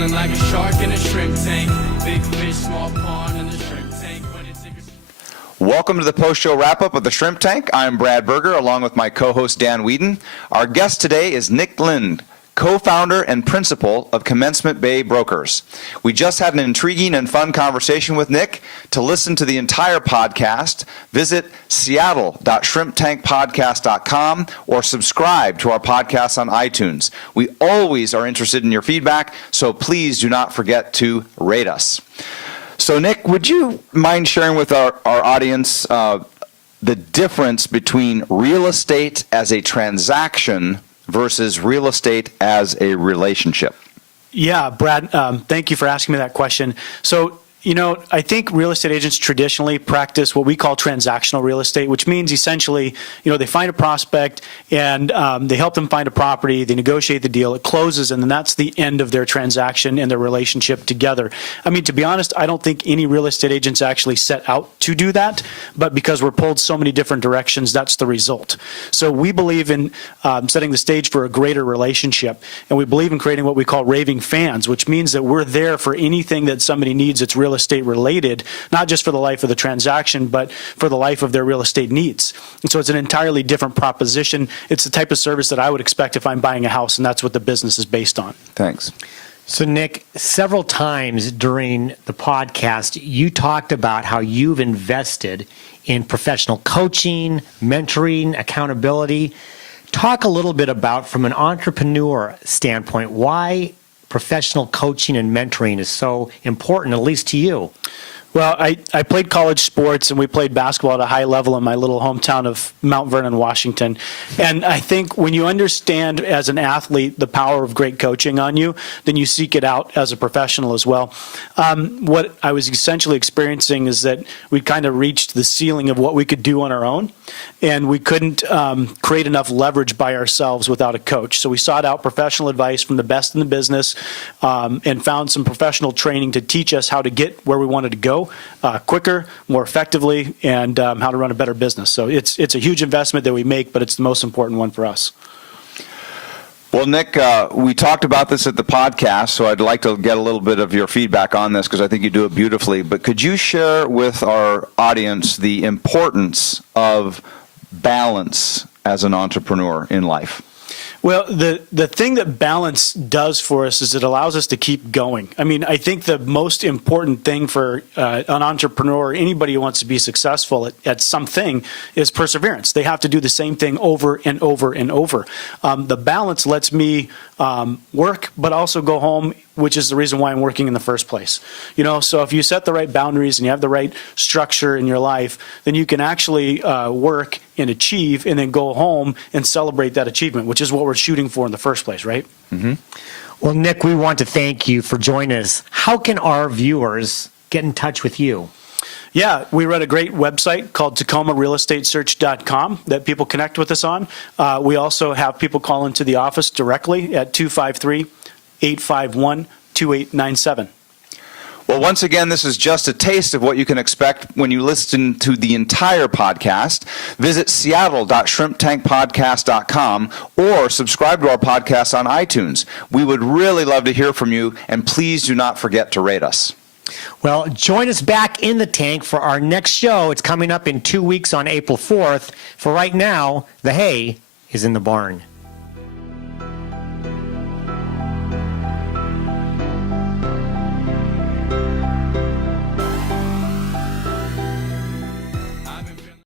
Smiling like a shark in a shrimp tank. Big fish, small pond in the shrimp tank. When it tickers... Welcome to the post-show wrap-up of the Shrimp Tank. I'm Brad Berger, along with my co-host Dan Whedon. Our guest today is Nick Lind, co-founder and principal of Commencement Bay Brokers. We just had an intriguing and fun conversation with Nick. To listen to the entire podcast, visit seattle.shrimptankpodcast.com or subscribe to our podcast on iTunes. We always are interested in your feedback, so please do not forget to rate us. So, Nick, would you mind sharing with our audience the difference between real estate as a transaction versus real estate as a relationship? Yeah, Brad, thank you for asking me that question. So, I think real estate agents traditionally practice what we call transactional real estate, which means essentially, they find a prospect and they help them find a property, they negotiate the deal, it closes, and then that's the end of their transaction and their relationship together. I mean, to be honest, I don't think any real estate agents actually set out to do that, but because we're pulled so many different directions, that's the result. So we believe in setting the stage for a greater relationship, and we believe in creating what we call raving fans, which means that we're there for anything that somebody needs that's real estate related, not just for the life of the transaction, but for the life of their real estate needs. And so it's an entirely different proposition. It's the type of service that I would expect if I'm buying a house, and that's what the business is based on. Thanks. So, Nick, several times during the podcast, you talked about how you've invested in professional coaching, mentoring, accountability. Talk a little bit about, from an entrepreneur standpoint, why professional coaching and mentoring is so important, at least to you. Well, I played college sports, and we played basketball at a high level in my little hometown of Mount Vernon, Washington. And I think when you understand as an athlete the power of great coaching on you, then you seek it out as a professional as well. What I was essentially experiencing is that we kind of reached the ceiling of what we could do on our own, and we couldn't create enough leverage by ourselves without a coach. So we sought out professional advice from the best in the business and found some professional training to teach us how to get where we wanted to go quicker, more effectively, and how to run a better business. So it's a huge investment that we make, but it's the most important one for us. Well, Nick, we talked about this at the podcast, so I'd like to get a little bit of your feedback on this because I think you do it beautifully. But could you share with our audience the importance of balance as an entrepreneur in life? Well, the thing that balance does for us is it allows us to keep going. I mean, I think the most important thing for an entrepreneur, or anybody who wants to be successful at something, is perseverance. They have to do the same thing over and over and over. The balance lets me work, but also go home, which is the reason why I'm working in the first place. So if you set the right boundaries and you have the right structure in your life, then you can actually work and achieve and then go home and celebrate that achievement, which is what we're shooting for in the first place, right? Mm-hmm. Well, Nick, we want to thank you for joining us. How can our viewers get in touch with you? Yeah, we run a great website called TacomaRealEstateSearch.com that people connect with us on. We also have people call into the office directly at 253-851-2897. Well, once again, this is just a taste of what you can expect when you listen to the entire podcast. Visit seattle.shrimptankpodcast.com or subscribe to our podcast on iTunes. We would really love to hear from you, and please do not forget to rate us. Well, join us back in the tank for our next show. It's coming up in 2 weeks on April 4th. For right now, the hay is in the barn.